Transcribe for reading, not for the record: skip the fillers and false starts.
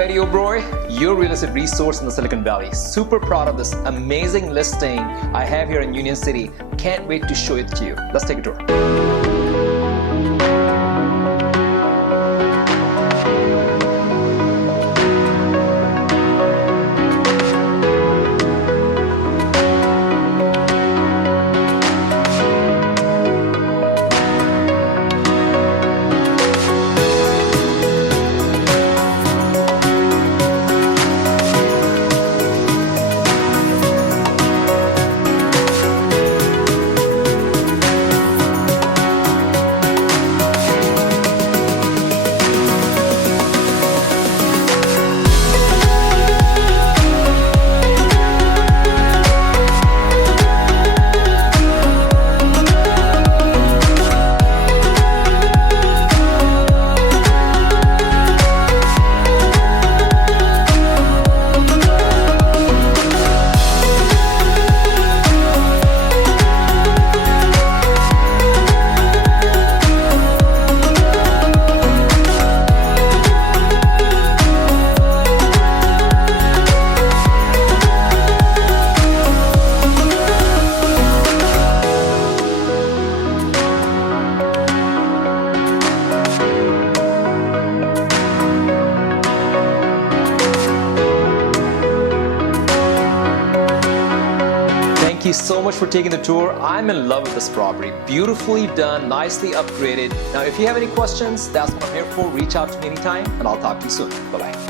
Eddie Oberoi, your real estate resource in the Silicon Valley. Super proud of this amazing listing I have here in Union City. Can't wait to show it to you. Let's take a tour. Thank you so much for taking the tour. I'm in love with this property. Beautifully done, nicely upgraded. Now, if you have any questions, that's what I'm here for. Reach out to me anytime, and I'll talk to you soon. Bye-bye.